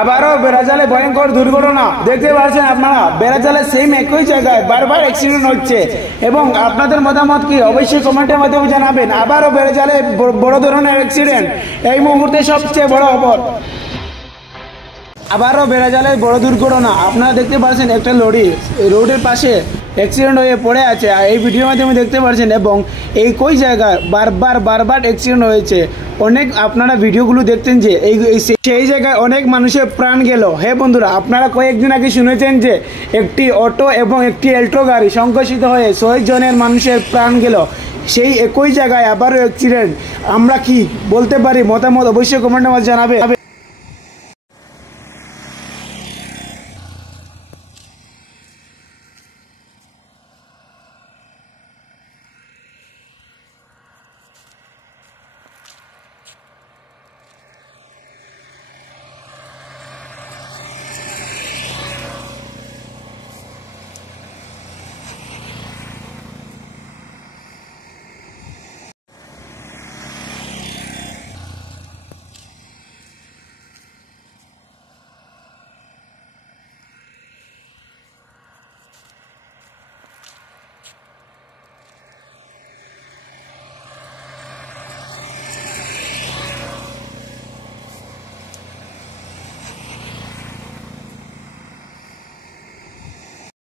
আবারও বেড়াজালে ভয়ঙ্কর দুর্ঘটনা দেখতে পাচ্ছেন আপনারা। বেড়াজালে সেম একই জায়গায় বারবার অ্যাক্সিডেন্ট হচ্ছে এবং আপনাদের মতামত কি অবশ্যই কমেন্টের মাধ্যমে জানাবেন। আবারও বেড়াজালে বড় ধরনের অ্যাক্সিডেন্ট, এই মুহূর্তে সবচেয়ে বড় খবর। আবারও বেড়াজালের বড় দুর্ঘটনা, আপনারা দেখতে পাচ্ছেন একটা লরি রোডের পাশে অ্যাক্সিডেন্ট হয়ে পড়ে আছে। আর এই ভিডিওর মাধ্যমে দেখতে পাচ্ছেন এবং এই কই জায়গায় বারবার অ্যাক্সিডেন্ট হয়েছে। অনেক আপনারা ভিডিওগুলো দেখতেন যে সেই জায়গায় অনেক মানুষের প্রাণ গেল। হ্যাঁ বন্ধুরা, আপনারা কয়েকদিন আগে শুনেছেন যে একটি অটো এবং একটি অ্যাল্টো গাড়ি সংঘর্ষিত হয়ে 6 জনের মানুষের প্রাণ গেল। সেই একই জায়গায় আবারও অ্যাক্সিডেন্ট। আমরা কি বলতে পারি? মতামত অবশ্যই কমেন্টের মাঝে জানাবে।